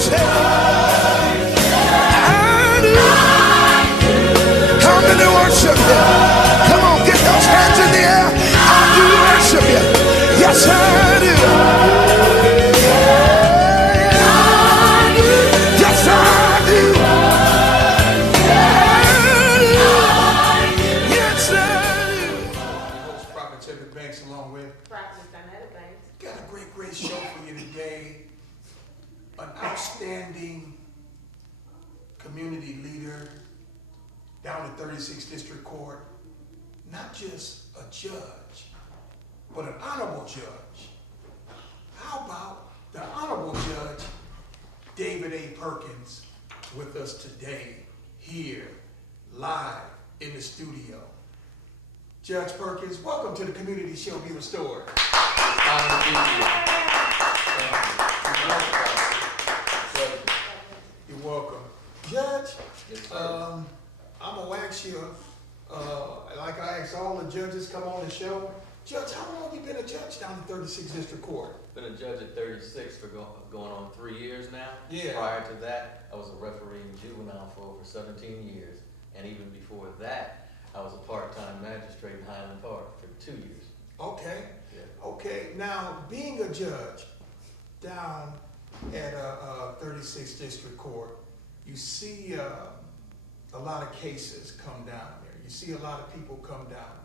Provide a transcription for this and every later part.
Yes, I do. How many worship you? Come on, get those hands in the air. I do worship you. Yes, I do. Yes, I do. Yes, I do. Host Prophet Cedric Banks along with got a great show for you today. An outstanding community leader down at 36th District Court. Not just a judge, but an honorable judge. How about the Honorable Judge David A. Perkins with us today, here, live in the studio. Judge Perkins, welcome to the Community Show Be Restored. You're welcome. Judge, I'm going to ask you, like I asked all the judges come on the show, Judge, how long have you been a judge down in 36th District Court? Been a judge at 36 for going on 3 years now. Yeah. Prior to that, I was a referee in Juvenile for over 17 years. And even before that, I was a part-time magistrate in Highland Park for 2 years. Okay. Yeah. Okay. Now, being a judge down at 36th District Court, you see a lot of cases come down there. You see a lot of people come down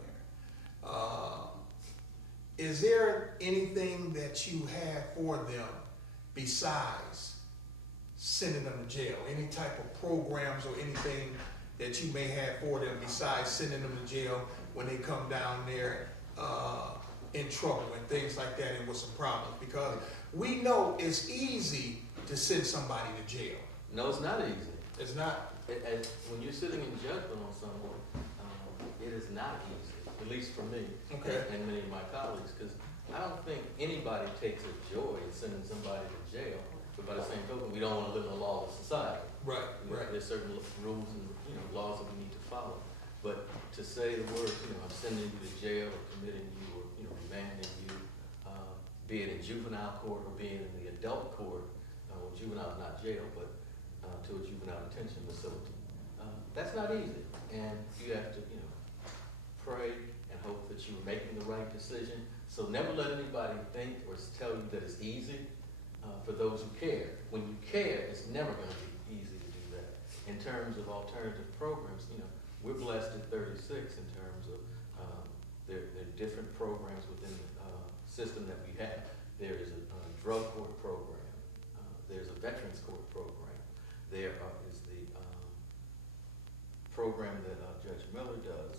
there. Is there anything that you have for them besides sending them to jail? Any type of programs or anything that you may have for them besides sending them to jail when they come down there in trouble and things like that and with some problems? Because we know it's easy to send somebody to jail. No, it's not easy. It's not. When you're sitting in judgment on someone, it is not easy, at least for me and many of my colleagues, because I don't think anybody takes a joy in sending somebody to jail. But by the same token, we don't want to live in a lawless society. Right, right. There's certain rules and laws that we need to follow. But to say the words, I'm sending you to jail or committing you or remanding you, be it in juvenile court or being in the adult court, well, juvenile is not jail, but to a juvenile detention facility. That's not easy, and you have to, pray and hope that you're making the right decision. So never let anybody think or tell you that it's easy. For those who care, when you care, it's never going to be easy to do that. In terms of alternative programs, we're blessed at 36 in terms of there are different programs within the system that we have. There is a drug court program. There's a veterans court program. There is the program that Judge Miller does,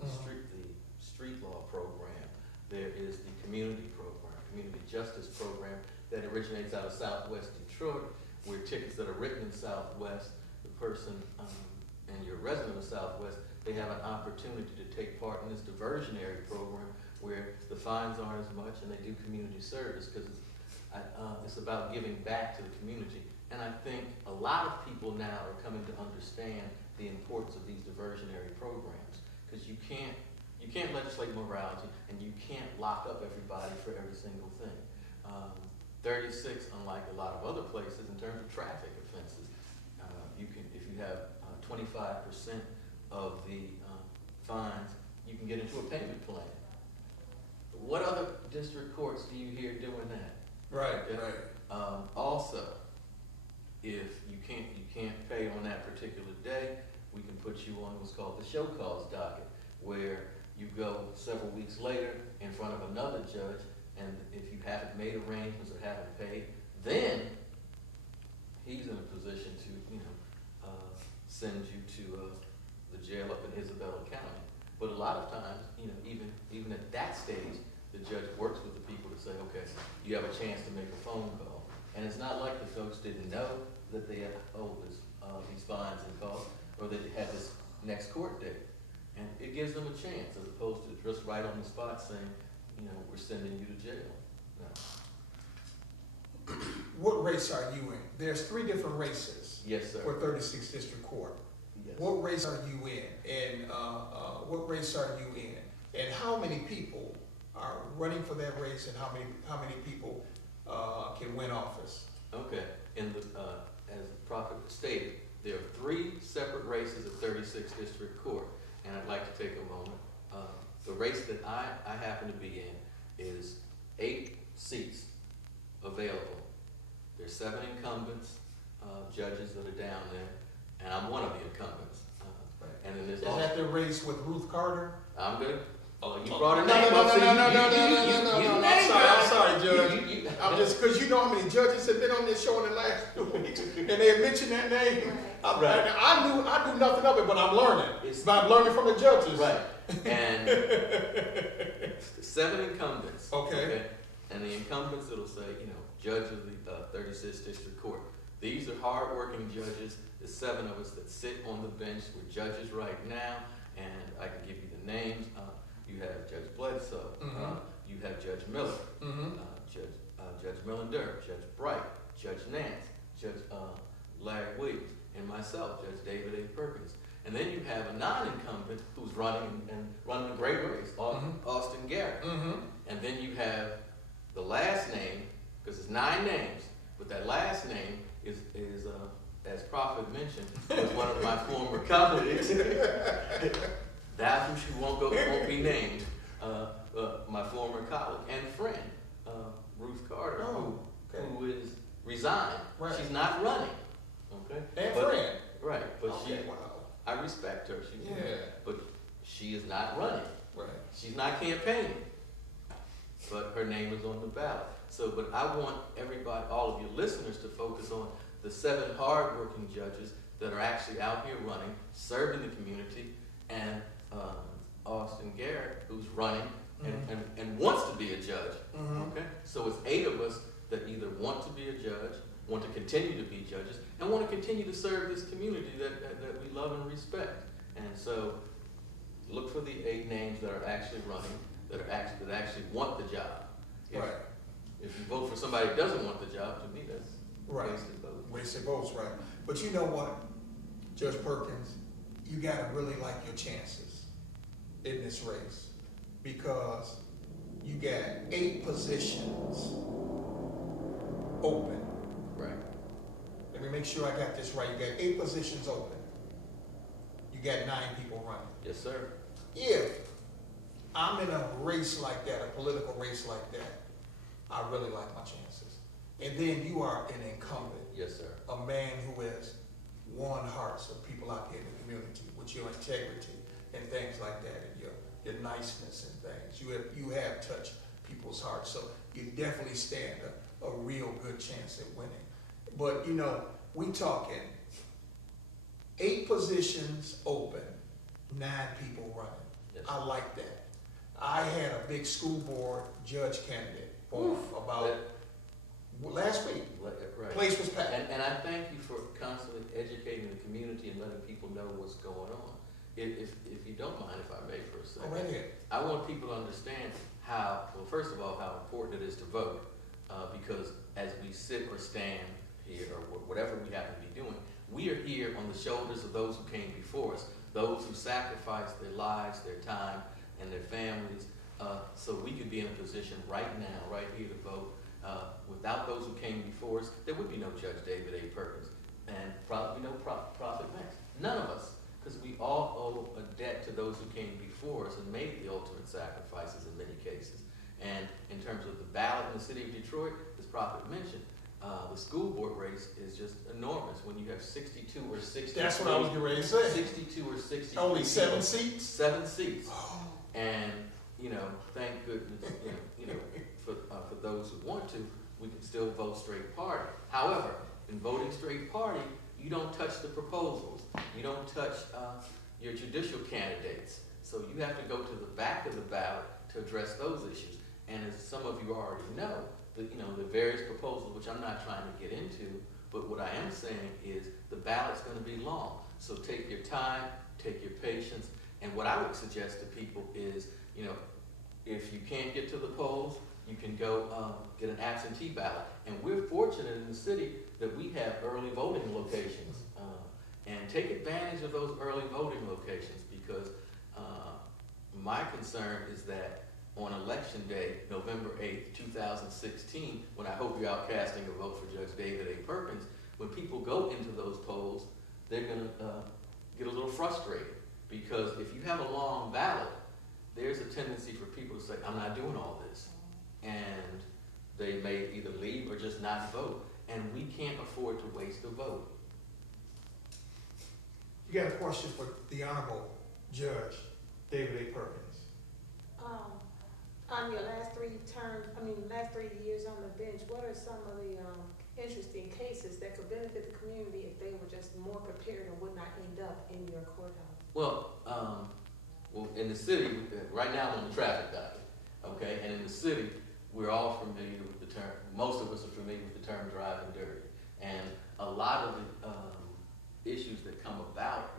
the street law program. There is the community program, community justice program that originates out of Southwest Detroit, where tickets that are written in Southwest, the person and your resident of Southwest, they have an opportunity to take part in this diversionary program where the fines aren't as much and they do community service because it's about giving back to the community. And I think a lot of people now are coming to understand the importance of these diversionary programs because you can't legislate morality and you can't lock up everybody for every single thing. 36, unlike a lot of other places in terms of traffic offenses, if you have 25% of the fines, you can get into a payment plan. What other district courts do you hear doing that? Right, yeah. Right. Also, if you can't pay on that particular day, we can put you on what's called the show cause docket, where you go several weeks later in front of another judge, and if you haven't made arrangements or haven't paid, then he's in a position to send you to the jail up in Isabella County. But a lot of times, even at that stage, the judge works with the people to say, okay, you have a chance to make a phone call. And it's not like the folks didn't know that they had these fines and costs, or that they had this next court date. And it gives them a chance as opposed to just right on the spot saying, we're sending you to jail. No. What race are you in? There's 3 different races. Yes, sir. For 36th District Court. Yes. What race are you in? And what race are you in? And how many people are running for that race? And how many people can win office? Okay. in the, as the prophet stated, there are 3 separate races at 36th District Court, and I'd like to take a moment. The race that I happen to be in is 8 seats available. There's 7 incumbents, judges that are down there, and I'm one of the incumbents. And then there's Is that the race with Ruth Carter? I'm good. Oh, you brought her name up. No. I'm sorry, Judge. I'm just, because you know how many judges have been on this show in the last 2 weeks, and they have mentioned that name. Right. I knew nothing of it, but I'm learning. But I'm learning from the judges. Right. And 7 incumbents. Okay. And the incumbents, it'll say, judge of the 36th District Court. These are hard-working judges. There's 7 of us that sit on the bench. We're judges right now, and I can give you the names. You have Judge Bledsoe. You have Judge Miller, Judge Millender, Judge Bright, Judge Nance, Judge Larry Williams, and myself, Judge David A. Perkins. And then you have a non-incumbent who's running a great race, Austin Garrett. And then you have the last name, because it's 9 names, but that last name is as Prophet mentioned, was one of my former colleagues. That who she won't be named. My former colleague and friend, Ruth Carter, who is resigned. Right. She's not running. Okay. And friend. Right, but Wow. I respect her. But she is not running. Right. She's not campaigning. But her name is on the ballot. So, but I want everybody, all of your listeners, to focus on the 7 hardworking judges that are actually out here running, serving the community, and Austin Garrett, who's running and wants to be a judge. Okay, so it's 8 of us that either want to be a judge, want to continue to be judges, and want to continue to serve this community that we love and respect. And so, look for the 8 names that are actually running, that actually want the job. If you vote for somebody that doesn't want the job, to me that's wasted vote. Wasted votes, right? But you know what, Judge Perkins, you gotta really like your chances in this race, because you got 8 positions open. Right. Let me make sure I got this right. You got 8 positions open. You got 9 people running. Yes, sir. If I'm in a race like that, a political race like that, I really like my chances. And then you are an incumbent. Yes, sir. A man who has won hearts of people out here in the community with your integrity and things like that, and your niceness and things. You have touched people's hearts, so you definitely stand a real good chance at winning. But we talking 8 positions open, 9 people running. Yes. I like that. I had a big school board judge candidate about last week. Right. Place was packed. And I thank you for constantly educating the community and letting people know what's going on. If you don't mind, if I may for a second. Go right ahead. I want people to understand first of all, how important it is to vote, because as we sit or stand here, or whatever we happen to be doing, we are here on the shoulders of those who came before us, those who sacrificed their lives, their time, and their families, so we could be in a position right now, right here to vote. Without those who came before us, there would be no Judge David A. Perkins, and probably no Prophet Max. None of us, because we all owe a debt to those who came before us and made the ultimate sacrifices in many cases. And in terms of the ballot in the city of Detroit, as Prophet mentioned, the school board race is just enormous. When you have 62 or 60. That's what I was getting ready to say. 62 or 60. Only 7 seats? 7 seats. Oh. And, thank goodness, for those who want to, we can still vote straight party. However, in voting straight party, you don't touch the proposals. You don't touch your judicial candidates. So you have to go to the back of the ballot to address those issues. And as some of you already know, the various proposals, which I'm not trying to get into, but what I am saying is the ballot's going to be long. So take your time, take your patience, and what I would suggest to people is, if you can't get to the polls, you can go get an absentee ballot. And we're fortunate in the city that we have early voting locations. And take advantage of those early voting locations, because my concern is that on election day, November 8th, 2016, when I hope you're out casting a vote for Judge David A. Perkins, when people go into those polls, they're gonna get a little frustrated, because if you have a long ballot, there's a tendency for people to say, I'm not doing all this. And they may either leave or just not vote. And we can't afford to waste a vote. You got a question for the Honorable Judge David A. Perkins. On your last 3 years on the bench, what are some of the interesting cases that could benefit the community if they were just more prepared and would not end up in your courthouse? Well, in the city, right now I'm on the traffic docket, okay? And in the city, we're all familiar with the term, most of us are familiar with the term driving dirty. And a lot of the issues that come about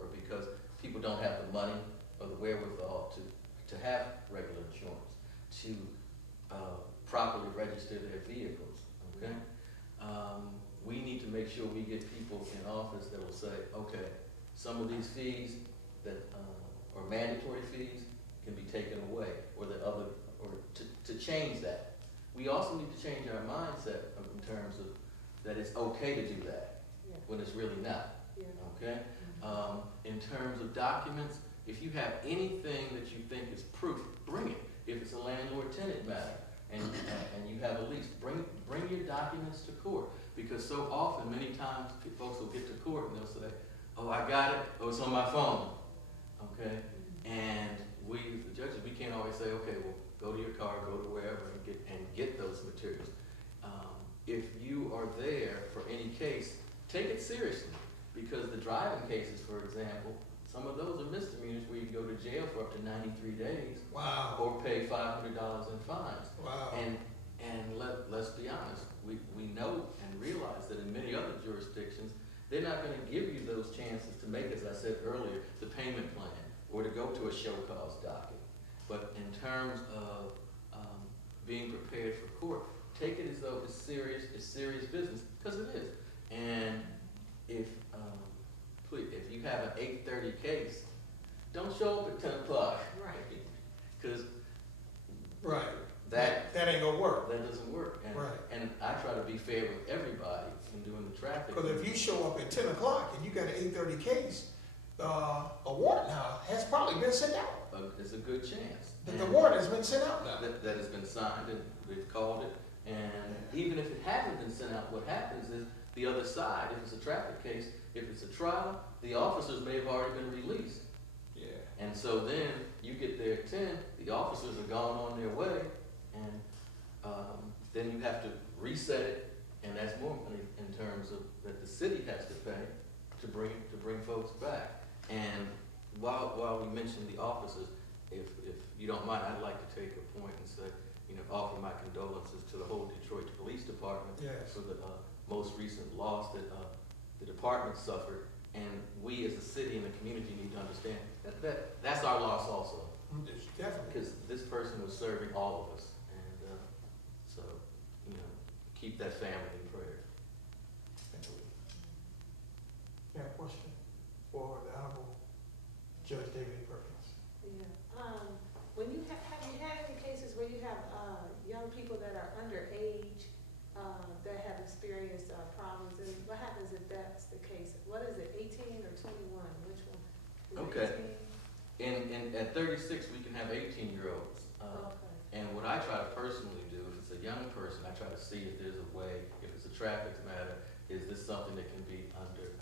are because people don't have the money or the wherewithal to have regular insurance, to properly register their vehicles, okay? We need to make sure we get people in office that will say, okay, some of these fees that are mandatory fees can be taken away, or to change that. We also need to change our mindset in terms of that it's okay to do that, when it's really not, okay? In terms of documents, if you have anything that you think is proof, bring it. If it's a landlord-tenant matter and you have a lease, bring your documents to court. Because so often, many times, folks will get to court and they'll say, oh, I got it, oh, it's on my phone, okay? And we, the judges, we can't always say, okay, well, go to your car, go to wherever and get those materials. If you are there for any case, take it seriously. Because the driving cases, for example, some of those are misdemeanors where you can go to jail for up to 93 days. Wow. Or pay $500 in fines. Wow. And let's be honest, we know and realize that in many other jurisdictions, they're not going to give you those chances to make, as I said earlier, the payment plan or to go to a show cause docket. But in terms of being prepared for court, take it as though it's serious business, because it is. And if you have an 8:30 case, don't show up at 10 o'clock. Right. Because that ain't gonna work. That doesn't work. And, right. And I try to be fair with everybody in doing the traffic. Because if you show up at 10 o'clock and you got an 8:30 case, a warrant now has probably been sent out. It's a good chance. The warrant has been sent out now. That has been signed and they've called it. And even if it hasn't been sent out, what happens is the other side, if it's a traffic case, if it's a trial, the officers may have already been released. Yeah. And so then you get there at 10, the officers are gone on their way, and then you have to reset it, and that's more money in terms of that the city has to pay to bring folks back. And while we mentioned the officers, if you don't mind, I'd like to take a point and say, offer my condolences to the whole Detroit Police Department for the most recent loss that the department suffered. And we as a city and the community need to understand that's our loss also. Definitely. Because this person was serving all of us. And so, keep that family in prayer. You have a question for the Honorable Judge David Perkins? Yeah. When you have you had any cases where you have young people that are underage that have experienced problems, and what happens if that's the case? What is it, 18 or 21? Which one? Is Okay. it 18? At 36, we can have 18-year-olds. Okay. And what I try to personally do, if it's a young person, I try to see if there's a way, if it's a traffic matter, is this something that can be under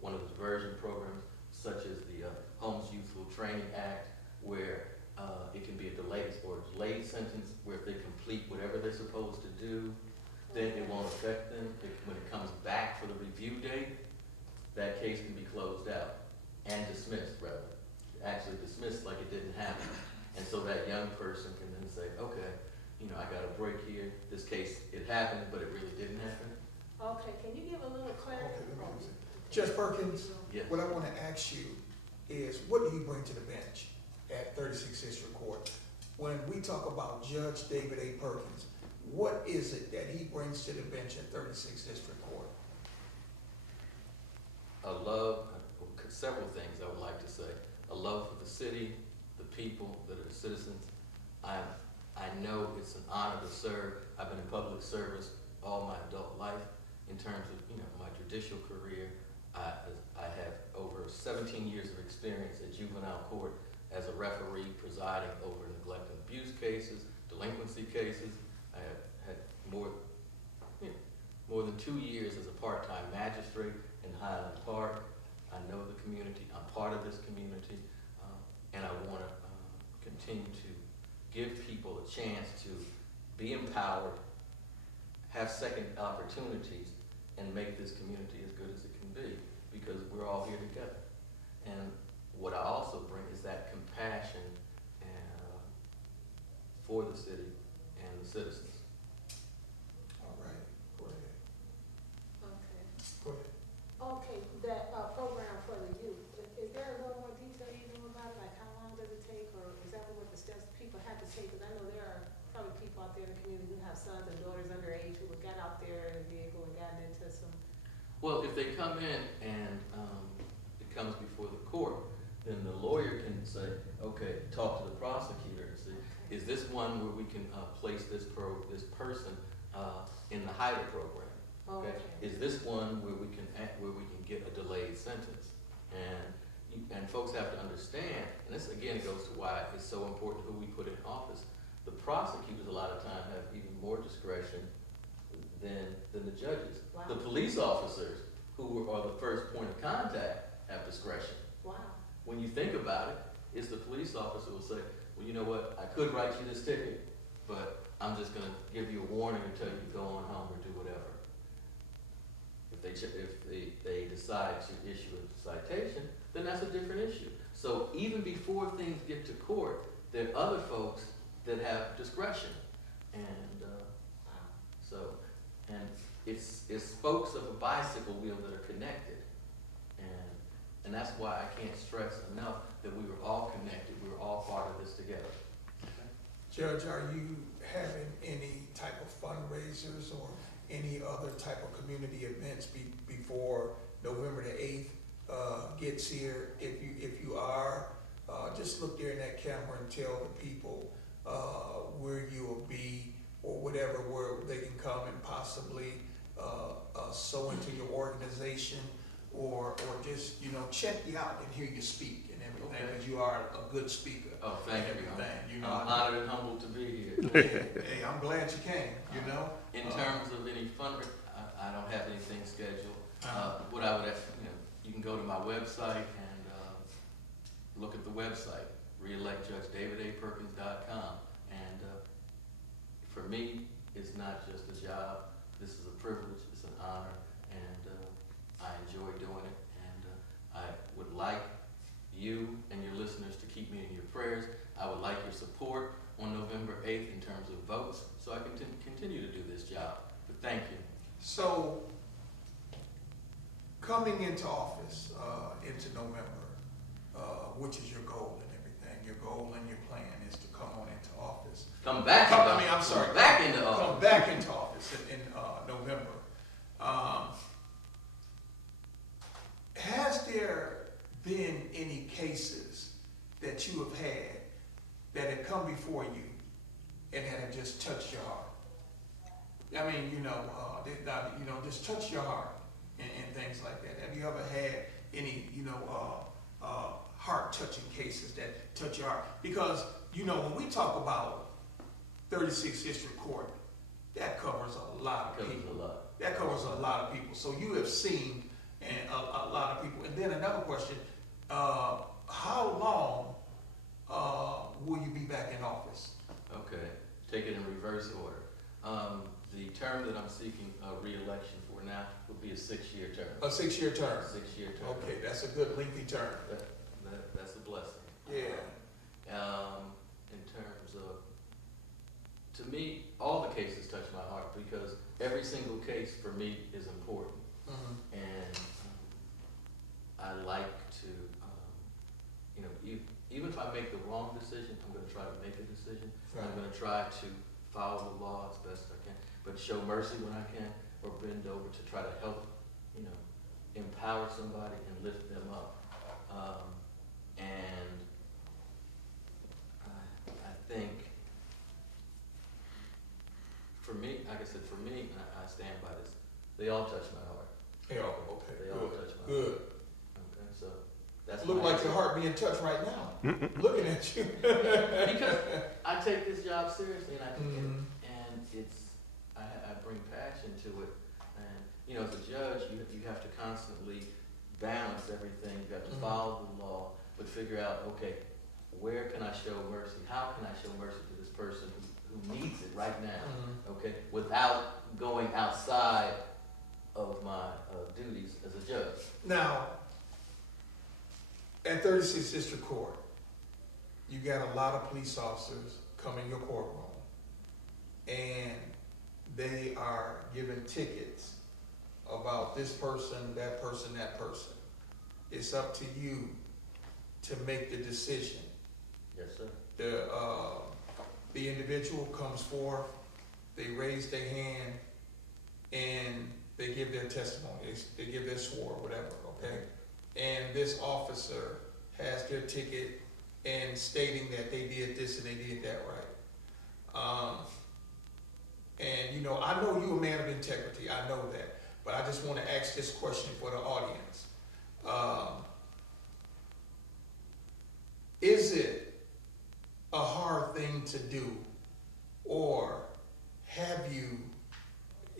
one of the diversion programs, such as the Homes Youthful Training Act, where it can be a delayed sentence, where if they complete whatever they're supposed to do, then it won't affect them. When it comes back for the review date, that case can be closed out and dismissed, rather. Actually dismissed like it didn't happen. And so that young person can then say, okay, I got a break here. This case, it happened, but it really didn't happen. Okay, can you give a little clarity? Okay, Judge Perkins, Yes. what I want to ask you is, what do you bring to the bench at 36th District Court? When we talk about Judge David A. Perkins, what is it that he brings to the bench at 36th District Court? Several things I would like to say. A love for the city, the people that are the citizens, I know it's an honor to serve. I've been in public service all my adult life. In terms of, you know, my judicial career, I have over 17 years of experience at juvenile court as a referee presiding over neglect and abuse cases, delinquency cases. I have had more than 2 years as a part-time magistrate in Highland Park. I know the community. I'm part of this community, and I want to continue to give people a chance to be empowered, have second opportunities, and make this community as good as it can be, because we're all here together. And what I also bring is that compassion for the city and the citizens. All right, go ahead. Okay. Go ahead. Okay, that program for the youth, is there a little more detail you know about it? Like how long does it take, or exactly what the steps people have to take? Because I know there are probably people out there in the community who have sons and daughters underage who have got out there in a vehicle and gotten into some. Well, if they come in and it comes before the court, then the lawyer can say, okay, talk to the prosecutor and see, is this one where we can place this person in the HIDA program? Okay. Is this one where we can get a delayed sentence? And folks have to understand, and this again goes to why it's so important who we put in office. The prosecutors a lot of times have even more discretion than the judges. Wow. The police officers, who are the first point of contact, have discretion. Wow. When you think about it, it's the police officer who will say, well, you know what, I could write you this ticket, but I'm just going to give you a warning and tell you to go on home or do whatever. If they decide to issue a citation, then that's a different issue. So even before things get to court, there are other folks that have discretion. And it's spokes of a bicycle wheel that are connected. And that's why I can't stress enough that we were all connected. We were all part of this together. Judge, are you having any type of fundraisers or any other type of community events before November the 8th gets here? If you are, just look there in that camera and tell the people where you will be or whatever, where they can come and possibly sow into your organization or just, you know, check you out and hear you speak and everything, because you are a good speaker. Oh, thank you. You know, I'm honored and humbled to be here. Hey, I'm glad you came, you know. In terms of any fundraising, I don't have anything scheduled. What I would ask, you can go to my website and look at the website, reelectjudgedavidaperkins.com. And for me, it's not just a job. This is a privilege, it's an honor, and I enjoy doing it. And I would like you and your listeners to keep me in your prayers. I would like your support on November 8th in terms of votes, so I can continue to do this job. But thank you. So, coming into office, into November, which is your goal and everything, your goal and your plan is to come on into office. Come back. Come back into office. Come back into office in November. Has there been any cases that you have had that have come before you and that have just touched your heart? I mean, just touch your heart and things like that. Have you ever had any, heart-touching cases that touch your heart? Because, when we talk about 36th District Court, that covers a lot of people. That covers a lot of people. So you have seen a lot of people. And then another question, how long will you be back in office? Okay, take it in reverse order. The term that I'm seeking re-election for now would be a 6-year term. A 6-year term? 6-year term. Okay, that's a good lengthy term. That's a blessing. Yeah. In terms of, to me, all the cases touch my heart because every single case for me is important. Mm-hmm. And I like to, even if I make the wrong decision, I'm going to try to make a decision. Right. I'm going to try to follow the law as best I can, but show mercy when I can, or bend over to try to help, empower somebody and lift them up. And I think for me, like I said, for me, and I stand by this, they all touch my heart. Yeah, okay, They all touch my good. heart. Okay, so that's Look my like your heart being touched right now. Looking at you. because I take this job seriously, and Mhm. and it's I bring passion to it, and you know, as a judge, you have to constantly balance everything. You have to Mhm. follow the law, but figure out, okay, where can I show mercy? How can I show mercy to this person who needs it right now? Mhm. Okay, without going outside of my duties as a judge. Now, at 36th District Court, you got a lot of police officers come in your courtroom, and they are given tickets about this person, that person, that person. It's up to you to make the decision. Yes, sir. The individual comes forth, they raise their hand, and they give their testimony, they give their swore, whatever, okay? And this officer has their ticket and stating that they did this and they did that right. And you know, I know you're a man of integrity, I know that, but I just want to ask this question for the audience. Is it a hard thing to do, or have you,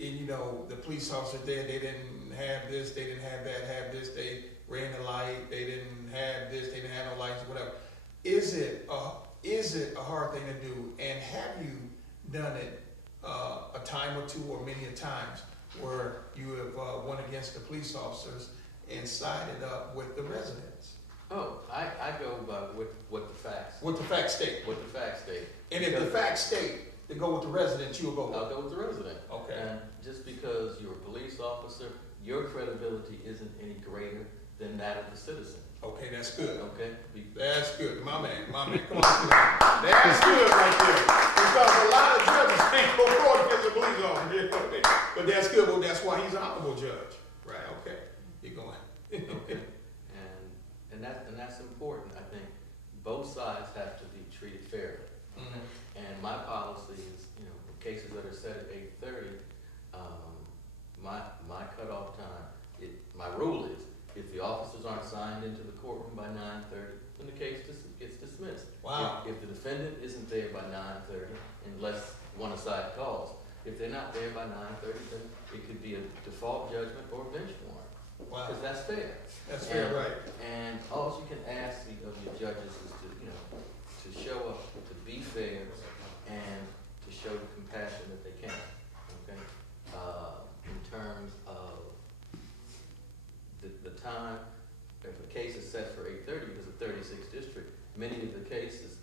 and you know, the police officer there, they didn't have this, they didn't have that, have this, they ran the light, they didn't have this, they didn't have no lights, whatever. Is it a hard thing to do, and have you done it a time or two or many a times where you have went against the police officers and sided up with the residents? Oh, I go by what the facts. What the facts state. What the facts state. And if the facts state to go with the residents, you'll go with I'll go with the resident. Okay. And just because you're a police officer, your credibility isn't any greater than that of the citizen. Okay, that's good. Okay? That's good. My man, come on. That's good right there. Because a lot of judges can't go forward against a police officer. But that's good. Well, that's why he's an honorable judge. Right, okay. You're going. Okay. And that's important. I think both sides have to be treated fairly. Mhm. And my policy is, you know, cases that are set at 8:30, my cutoff time, my rule is, if the officers aren't signed into the courtroom by 9:30, then the case gets dismissed. Wow. If the defendant isn't there by 9:30, unless one side calls, if they're not there by 9:30, then it could be a default judgment or a bench warrant. Wow. Because that's fair. That's fair, right. And all you can ask of your judges is to, you know, to show up, to be fair, and to show the compassion that they can. Okay. In terms of the time, if a case is set for 8:30 because of 36th district, many of the cases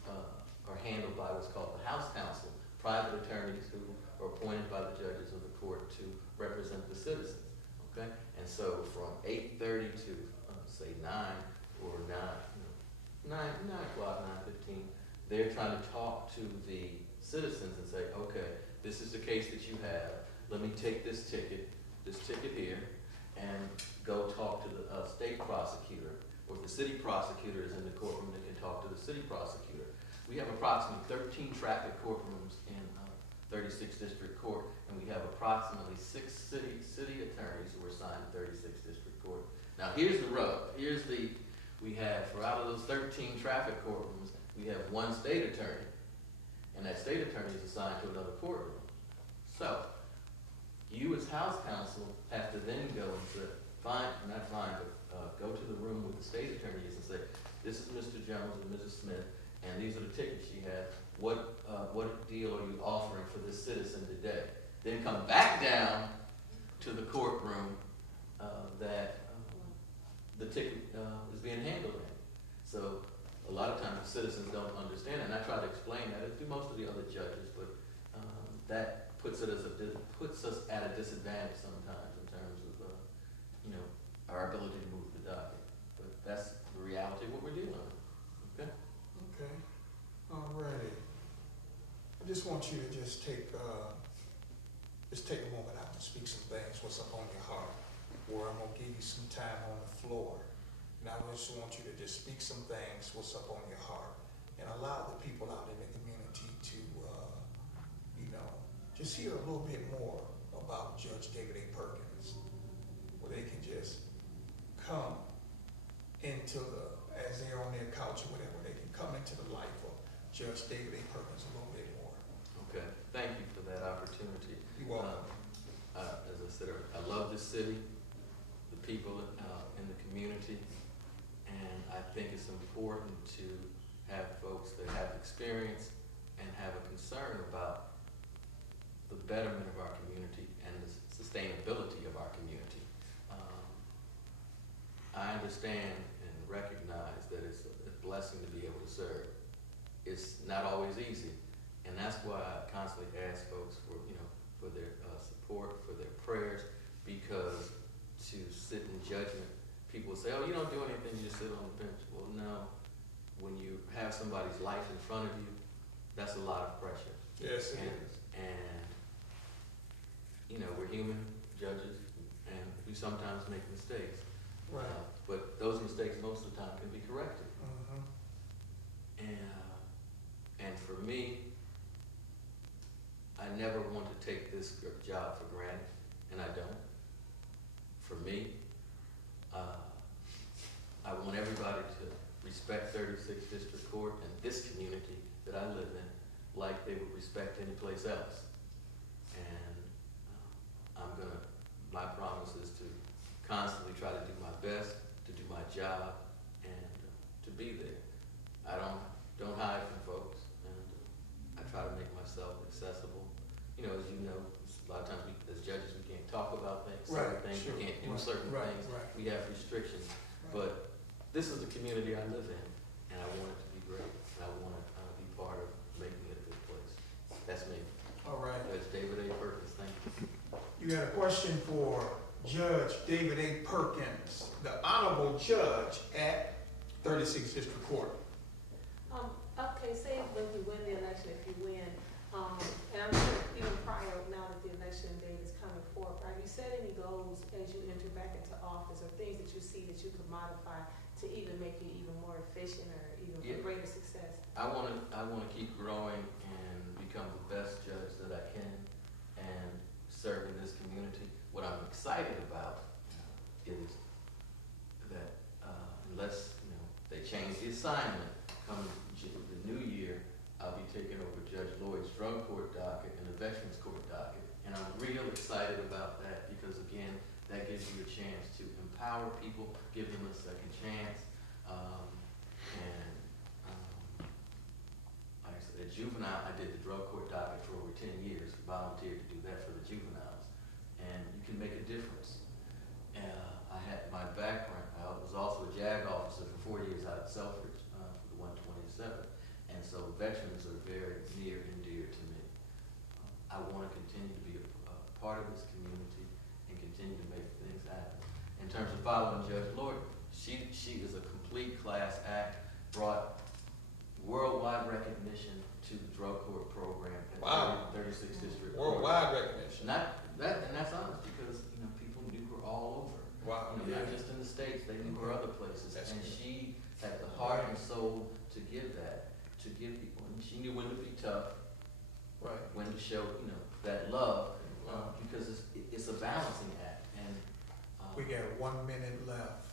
are handled by what's called the house counsel, private attorneys who are appointed by the judges of the court to represent the citizens. Okay, and so from 8:30 to say 9 or 9 o'clock, 9:15, they're trying to talk to the citizens and say, okay, this is the case that you have. Let me take this ticket here, and go talk to the state prosecutor, or if the city prosecutor is in the courtroom, they can talk to the city prosecutor. We have approximately 13 traffic courtrooms in 36th District Court, and we have approximately 6 city attorneys who are assigned to 36th District Court. Now here's the rub. We have, for out of those 13 traffic courtrooms, we have 1 state attorney, and that state attorney is assigned to another courtroom. So, you as house counsel have to then go and say, go to the room with the state attorneys and say, this is Mr. Jones and Mrs. Smith, and these are the tickets you have. What deal are you offering for this citizen today? Then come back down to the courtroom that the ticket is being handled in. So a lot of times the citizens don't understand it, and I try to explain that, as do most of the other judges, but that puts us at a disadvantage sometimes in terms of our ability to move the docket. But that's the reality of what we're dealing with. Okay. Okay. All righty. I just want you to just take a moment out and speak some things, what's up on your heart, or I'm going to give you some time on the floor. And I just want you to just speak some things, what's up on your heart, and allow the people out in the community to, just just hear a little bit more about Judge David A. Perkins, where they can just come into as they're on their couch or whatever, they can come into the life of Judge David A. Perkins a little bit more. Okay, thank you for that opportunity. You're welcome. As I said, I love this city, the people in the community, and I think it's important to have folks that have experience and have a concern about the betterment of our community and the sustainability of our community. I understand and recognize that it's a blessing to be able to serve. It's not always easy, and that's why I constantly ask folks for, for their support, for their prayers, because to sit in judgment, people say, oh, you don't do anything, you just sit on the bench. Well, no, when you have somebody's life in front of you, that's a lot of pressure. Yes, it is. And, we're human judges, and we sometimes make mistakes. Right. But those mistakes most of the time can be corrected. Mm-hmm. And for me, I never want to take this job for granted, and I don't. For me, I want everybody to respect 36th District Court and this community that I live in like they would respect any place else. And my promise is to constantly try to do my best, to do my job, and to be there. I don't hide from folks, and I try to make myself accessible. As you know, a lot of times as judges we can't talk about things, certain things, sure. we can't do certain things. Right. We have restrictions, but this is the community I live in, and I want it to be great, and I want to be part of making it a good place. That's me. All right. Judge David A. Perkins, thank you. You got a question for Judge David A. Perkins, the Honorable Judge at 36th District Court. Okay, say when you win the election, if you win, and I'm sure even prior, now that the election date is coming forth, are you set any goals as you enter back into office, or things that you see that you could modify to even make you even more efficient or even greater success? I want to keep growing and become the best judge that I can and serve in this community. What I'm excited about is that unless they change the assignment, come the new year, I'll be taking over Judge Lloyd's drug court docket and the Veterans Court docket. And I'm real excited about that because, again, that gives you a chance to empower people, give them a second chance. Like I said, at Juvenile, I did the drug court docket for over 10 years, volunteered to do that for the juveniles. And you can make a difference. I had my background, I was also a JAG officer for 4 years out at Selfridge for the 127. And so veterans are very near and dear to me. I want to continue to be a part of this community and continue to make things happen. In terms of following Judge Lloyd, she is a complete class act, brought worldwide recognition to the drug court program at 36th District. Worldwide recognition. Not that, and that's honest because people knew her all over. Wow. Not just in the States, they knew her other places. That's and good. She had the heart and soul to give that, to give people. And she knew when to be tough, Right. when to show, that love, Wow. because it's a balancing act. And We got 1 minute left.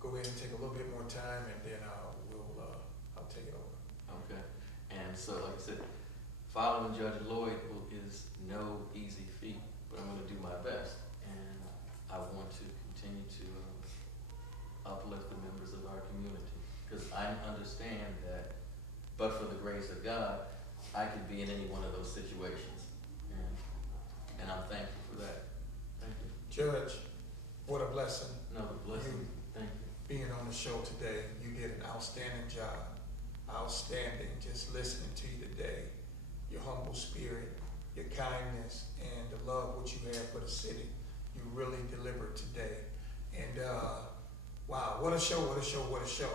Go ahead and take a little bit more time, and then I'll take it over. Okay. And so, like I said, following Judge Lloyd is no easy feat, but I'm going to do my best. And I want to continue to uplift the members of our community, because I understand that, but for the grace of God, I could be in any one of those situations. And I'm thankful for that. Thank you. Judge, what a blessing. Another blessing. Thank you. Being on the show today, you did an outstanding job. Outstanding, just listening to you today. Your humble spirit, your kindness, and the love which you have for the city. You really delivered today. And wow, what a show, what a show, what a show.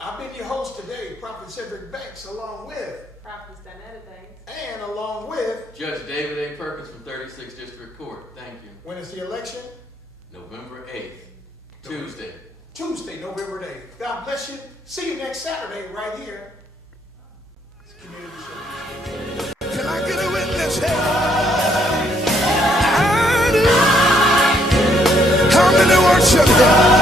I've been your host today, Prophet Cedric Banks, along with Prophetess Donetta Banks. and along with Judge David A. Perkins from 36th District Court. Thank you. when is the election? November 8th, Tuesday. Tuesday, November 8th. God bless you. See you next Saturday right here. It's Community Show. Can I get a witness? Hey. Jesus.